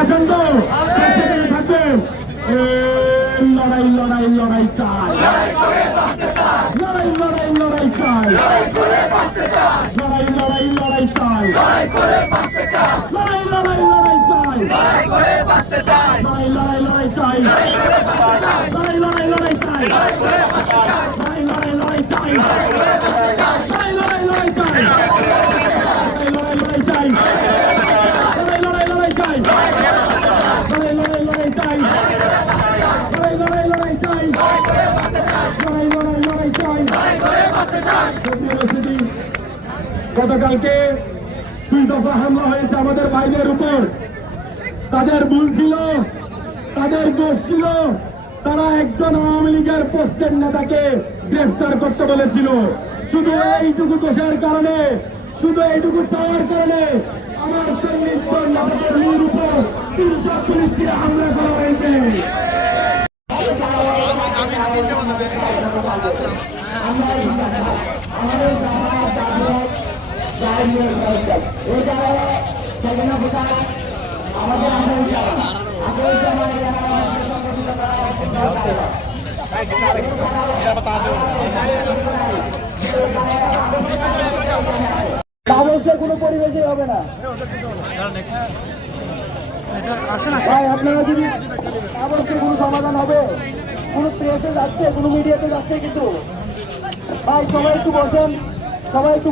আছেন তো থাকবে লড়াই লড়াই লড়াই চাই। লড়াই লড়াই লড়াই চাই। লড়াই লড়াই লড়াই চাই। লড়াই লড়াই লড়াই চাই। লড়াই লড়াই লড়াই চাই। লড়াই লড়াই লড়াই চাই লড়াই লড়াই লড়াই চাই লড়াই লড়াই লড়াই চাই লড়াই লড়াই চাই লড়াই লড়াই লড়াই চাই লড়াই লড়াই লড়াই গতকালকে দুই দফা হামলা হয়েছে আমাদের ভাইদের উপর। তাদের ভুল ছিল, তাদের দোষ ছিল, তারা একজন আওয়ামী লীগের পোস্টের নেতাকে গ্রেফতার করতে বলেছিল। শুধু এইটুকু দোষের কারণে, শুধু এইটুকু চাওয়ার কারণে আমার চল্লিশ জন নেতাকর্মীর উপর তিনশো চল্লিশটি হামলা কোনো পরিবেশই হবে না। আপনারা যদি অবশ্যই কোনো সমাধান হবে, কোনো প্রেসে যাচ্ছে, কোনো মিডিয়াতে যাচ্ছে কিন্তু। ভাই, সবাই একটু বসেন, সবাই একটু